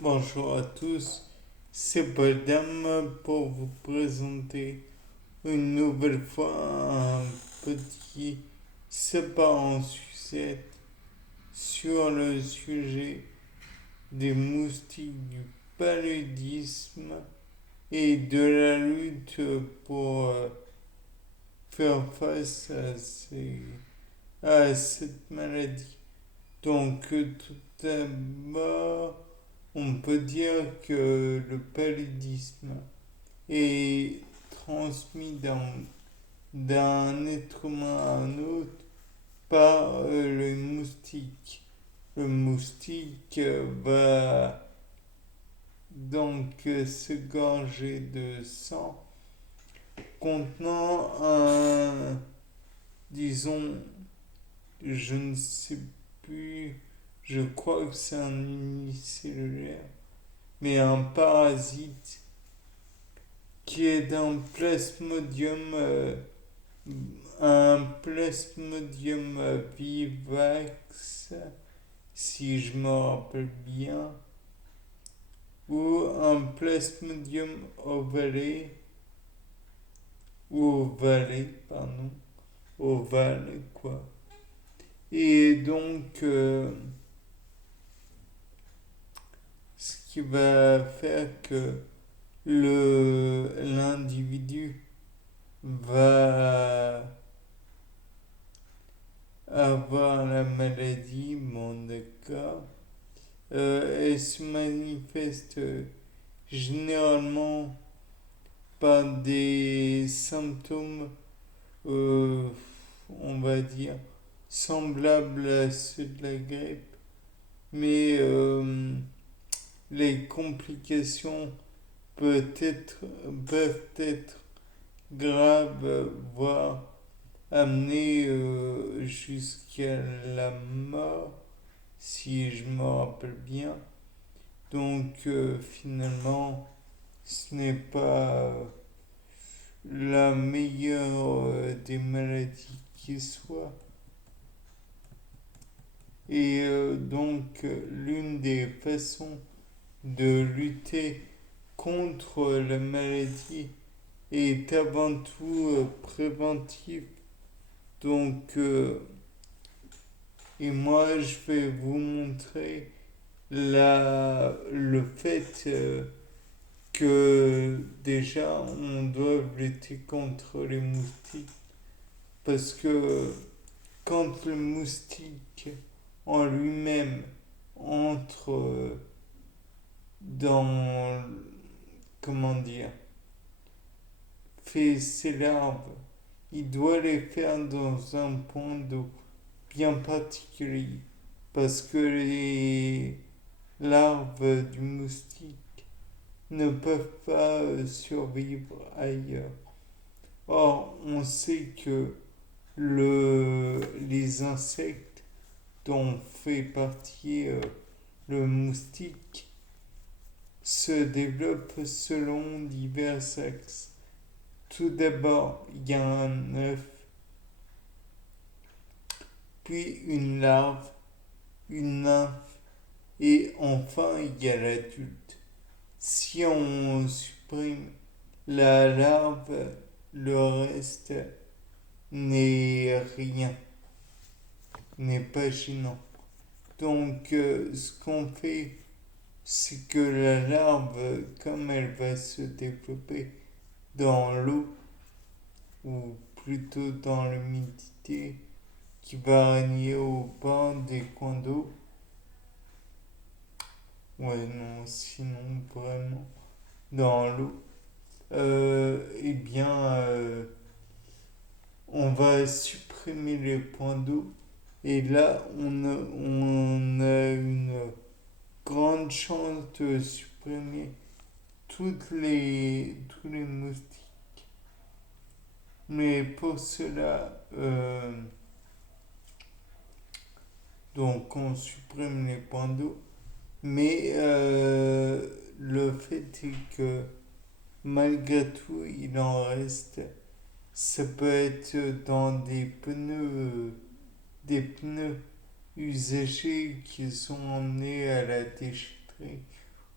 Bonjour à tous, c'est Badam pour vous présenter une nouvelle fois un petit séparat en sucette sur le sujet des moustiques, du paludisme et de la lutte pour faire face à cette maladie. Donc tout d'abord, on peut dire que le paludisme est transmis d'un être humain à un autre par le moustique. Le moustique va donc se gorger de sang contenant disons, je ne sais plus, je crois que c'est un unicellulaire, mais un parasite qui est un plasmodium vivax, si je me rappelle bien, ou un plasmodium pardon, ovale, quoi. Et donc, ce qui va faire que l'individu va avoir la maladie, bon d'accord, elle se manifeste généralement par des symptômes, euh, on va dire, semblables à ceux de la grippe, mais les complications peuvent être graves, voire amener jusqu'à la mort, si je me rappelle bien. Donc finalement, ce n'est pas la meilleure des maladies qui soit. Et donc l'une des façons de lutter contre la maladie est avant tout préventive. Donc, et moi je vais vous montrer le fait que déjà on doit lutter contre les moustiques parce que quand le moustique en lui-même entre dans, comment dire, fait ses larves, il doit les faire dans un point d'eau bien particulier parce que les larves du moustique ne peuvent pas survivre ailleurs. Or, on sait que les insectes dont fait partie le moustique se développent selon divers axes. Tout d'abord, il y a un œuf, puis une larve, une nymphe, et enfin il y a l'adulte. Si on supprime la larve, le reste n'est rien, n'est pas gênant. Donc ce qu'on fait, c'est que la larve, comme elle va se développer dans l'eau, ou plutôt dans l'humidité qui va régner au bord des coins d'eau, ouais non, sinon vraiment dans l'eau, eh bien on va supprimer les points d'eau et là on a une grande chance de supprimer tous les moustiques. Mais pour cela, donc on supprime les points d'eau, mais le fait est que malgré tout, il en reste. Ça peut être dans des pneus usagés qui sont emmenés à la déchetterie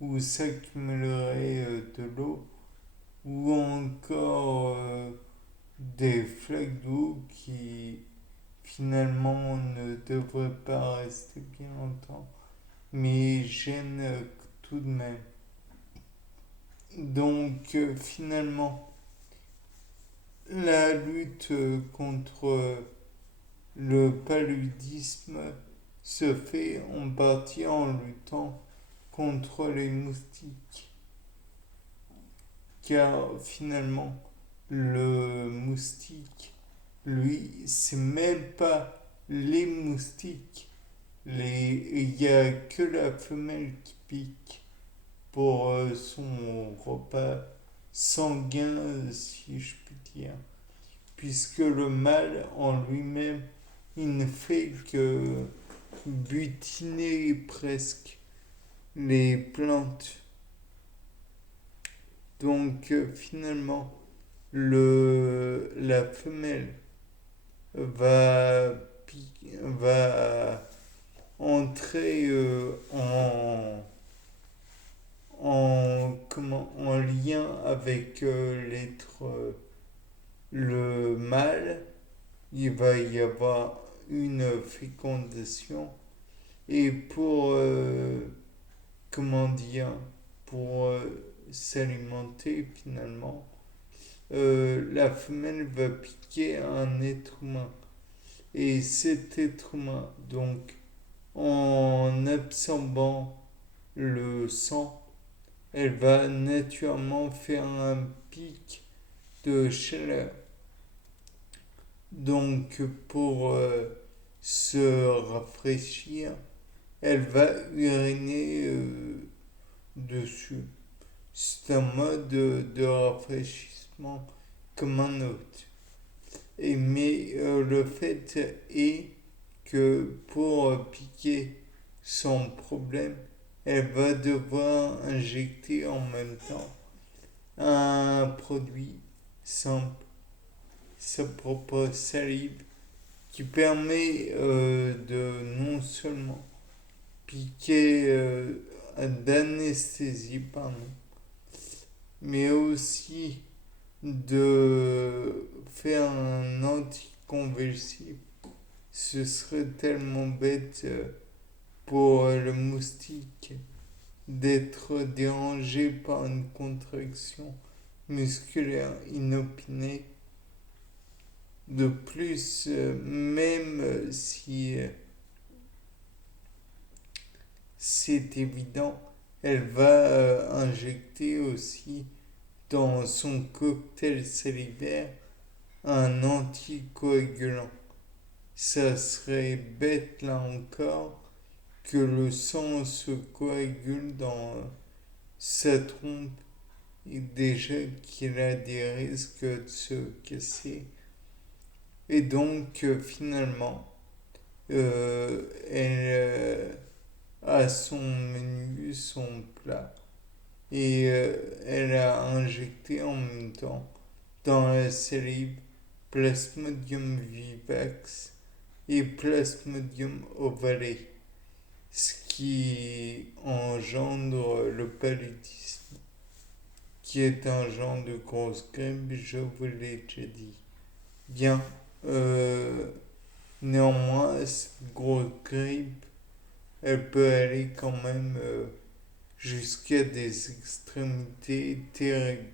où s'accumulerait de l'eau, ou encore des flaques d'eau qui finalement ne devraient pas rester bien longtemps, mais gênent tout de même. Donc finalement, la lutte contre le paludisme se fait en partie en luttant contre les moustiques, car finalement, le moustique, lui, c'est même pas les moustiques. Il n'y a que la femelle qui pique pour son repas sanguin, si je puis dire. Puisque le mâle en lui-même, il ne fait que butiner presque les plantes. Donc finalement, la femelle va, va entrer en lien avec le mâle. Il va y avoir une fécondation. Et pour, comment dire, pour s'alimenter finalement, la femelle va piquer un être humain. Et cet être humain, donc, en absorbant le sang, elle va naturellement faire un pic de chaleur. Donc, pour se rafraîchir, elle va uriner dessus. C'est un mode de rafraîchissement comme un autre. Mais le fait est que pour piquer son problème, elle va devoir injecter en même temps un produit simple, sa propre salive, qui permet de non seulement piquer d'anesthésie, pardon, mais aussi de faire un anticonvulsif. Ce serait tellement bête pour le moustique d'être dérangé par une contraction musculaire inopinée. De plus, même si c'est évident, elle va injecter aussi dans son cocktail salivaire un anticoagulant. Ça serait bête là encore que le sang se coagule dans sa trompe et déjà qu'il a des risques de se casser. Et donc finalement, elle a son menu, son plat. Et elle a injecté en même temps dans la salive Plasmodium vivax et Plasmodium ovale, ce qui engendre le paludisme, qui est un genre de grosse grippe, je vous l'ai déjà dit. Bien, néanmoins, cette grosse grippe, elle peut aller quand même jusqu'à des extrémités terribles.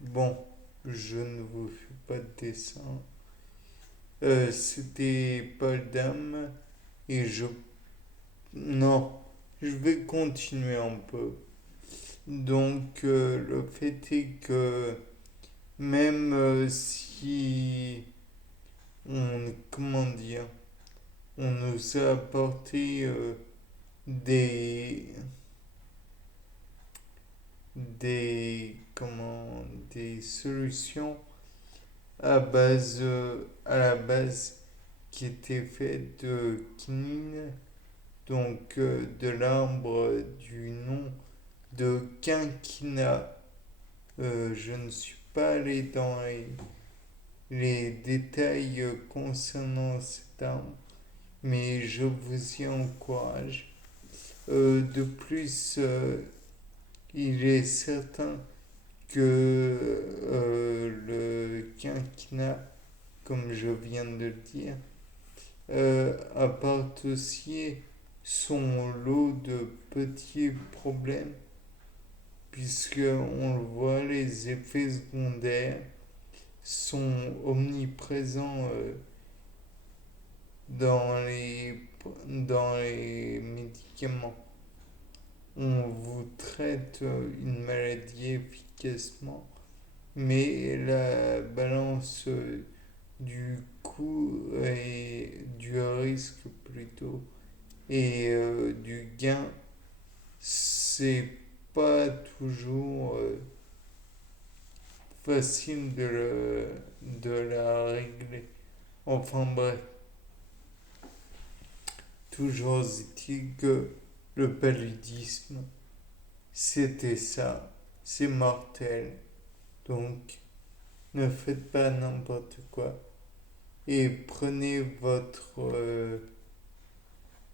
Bon, je ne vous fais pas de dessin. C'était Paul Dame et je... Non, je vais continuer un peu. Donc, le fait est que même si on... Comment dire? On nous a apporté des... des solutions à la base qui étaient faites de quinine, donc de l'arbre du nom de quinquina. Je ne suis pas allé dans les détails concernant cet arbre, mais je vous y encourage. De plus, il est certain que le quinquennat, comme je viens de le dire, apporte aussi son lot de petits problèmes, puisque on le voit, les effets secondaires sont omniprésents dans dans les médicaments. On vous traite une maladie efficacement, mais la balance du coût et du risque plutôt et du gain, c'est pas toujours facile de la régler. Enfin bref, toujours est-il que le paludisme, c'était ça, c'est mortel. Donc, ne faites pas n'importe quoi et prenez votre,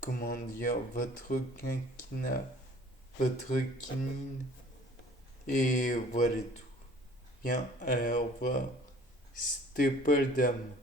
comment dire, votre quinquina, votre quinine et voilà tout. Bien, alors au revoir. C'était Paul Dame.